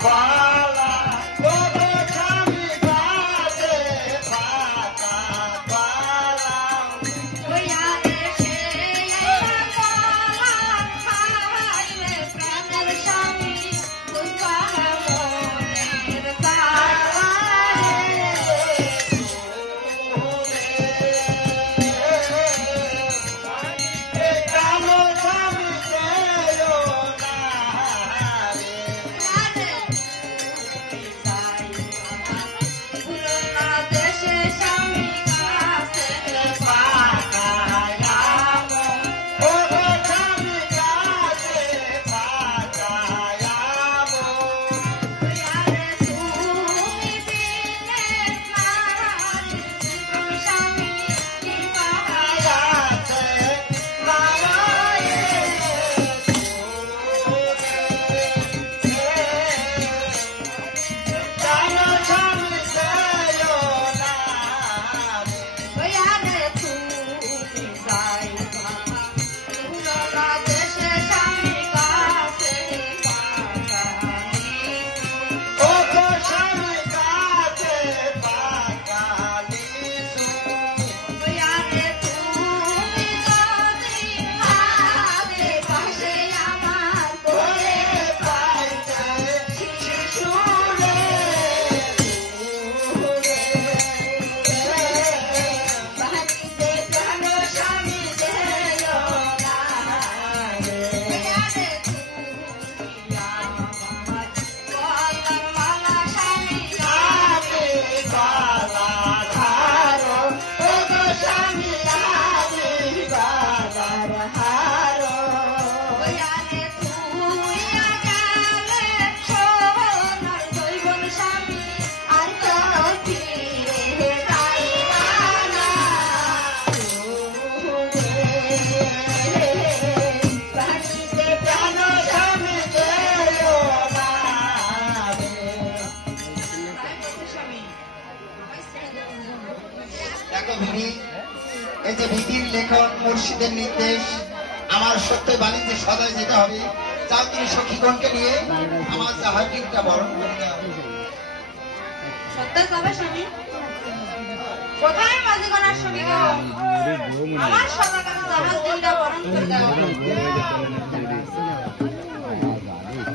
Bye. আমার সত্য বাণীতে সদায় যেতে হবে। যাও তুমি সখীগণকে নিয়ে আমার জাহাজটা বরণ করে কোথায় মাঝি গণার সঙ্গে আমার সদা কেন জাহাজ দিনটা বরণ করে দাও